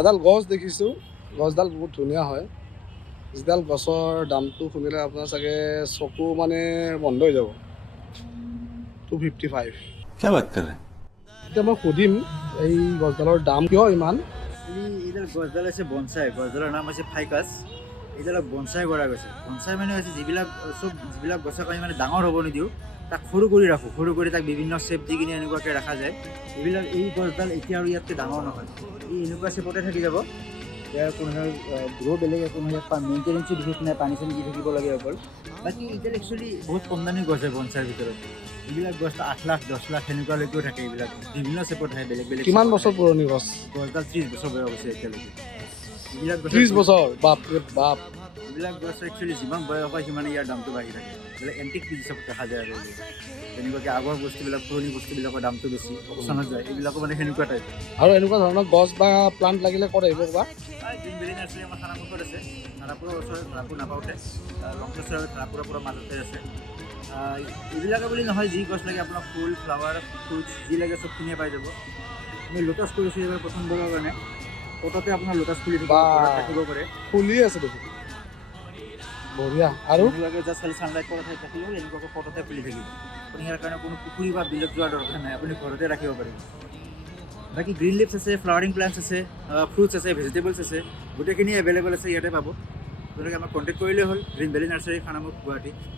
এডাল গছ দেখিছোঁ, গছডাল বহুত ধুনীয়া হয়। যিডাল গছৰ দামটো শুনিলে আপোনাৰ চাগে চকু মানে বন্ধ হৈ যাব। 255। क्या बात कर रहे हैं? এতিয়া মই সুধিম এই গছডালৰ দাম কিয় ইমান। এইডাল গছডাল আছে বনচাই, গছডালৰ নাম হৈছে ফাইকাছ। এইডালক বনচাই কৰা গৈছে। বনচাই মানে হৈছে যিবিলাক গছক আমি মানে ডাঙৰ হ'ব নিদিওঁ, তাক সৰু কৰি ৰাখোঁ, সৰু কৰি তাক বিভিন্ন শ্বেপ দি কিনে এনেকুৱাকৈ ৰখা যায়। এই গছডাল এতিয়া আৰু ইয়াতকৈ ডাঙৰ নহয়, ই এনেকুৱা শ্বেপতে থাকি যাব। ইয়াৰ কোনো গ্ৰ' বেলেগ একো নহয়, ইয়াত মেইনটেনেঞ্চো বিশেষ নাই, পানী চানী দি থাকিব লাগে অকল। বাকী এইডাল একচুৱেলি বহুত কম দামী গছ হয় বনচাইৰ ভিতৰত। এইবিলাক গছ 8 লাখ 10 লাখ সেনেকুৱালৈকেও থাকে। এইবিলাক বিভিন্ন শ্বেপত থাকে, বেলেগ বেলেগ। কিমান বছৰ পুৰণি গছ? গছডাল 30 বছৰ বয়স হৈছে এতিয়ালৈকে। এইবিলাক 30 বছৰ? বাপৰে বাপ। এইবিলাক গছ একচুৱেলি যিমান বয়স হয় সিমানে ইয়াৰ দামটো বাঢ়ি থাকে। এইবিলাক এণ্টিক পিচ হিচাপত দেখা যায় আৰু যেনেকুৱাকৈ আগৰ বস্তুবিলাক, পুৰণি বস্তুবিলাকৰ দামটো বেছি অপচনত যায়, এইবিলাকো মানে সেনেকুৱা টাইপ। আৰু এনেকুৱা ধৰণৰ গছ বা প্লাণ্ট লাগিলে ক'ত আহিব ক'বা? গ্ৰীণ ভেলী নাৰ্চাৰী আমাৰ খানাপুৰত আছে। খানাপুৰৰ ওচৰত, খানাপুৰ নাপাওঁতে লংকেশ্বৰ খানাপুৰৰ পৰা মাজতে আছে। এইবিলাকে বুলি নহয়, যি গছ লাগে আপোনাক, ফুল, ফ্লাৱাৰ, ফ্ৰুটছ যি লাগে চবখিনিয়ে পাই যাব। আমি লোটাছ কৰিছোঁ এইবাৰ প্ৰথমবাৰৰ কাৰণে। পটতে আপোনাৰ লোটাছ পুলি থাকিব পাৰে। ফুলি আছে দেখোন, বঢ়িয়া। আৰু এনেকুৱাকৈ জাষ্ট খালি ছানলাইট পৰা ঠাইত ৰাখিলেও এনেকুৱাকৈ পটতে ফুলি থাকিব। আপুনি ইয়াৰ কাৰণে কোনো পুখুৰী বা বিলত যোৱাৰ দৰকাৰ নাই, আপুনি ঘৰতে ৰাখিব পাৰিব। বাকী গ্ৰীণ লিভছ আছে, ফ্লাৱাৰিং প্লাণ্টছ আছে, ফ্ৰুটছ আছে, ভেজিটেবলছ আছে, গোটেইখিনি এভেইলেবল আছে, ইয়াতে পাব। আপোনালোকে আমাক কণ্টেক্ট কৰিলেই হ'ল। Green valley nursery, Khanamukh, Guwahati.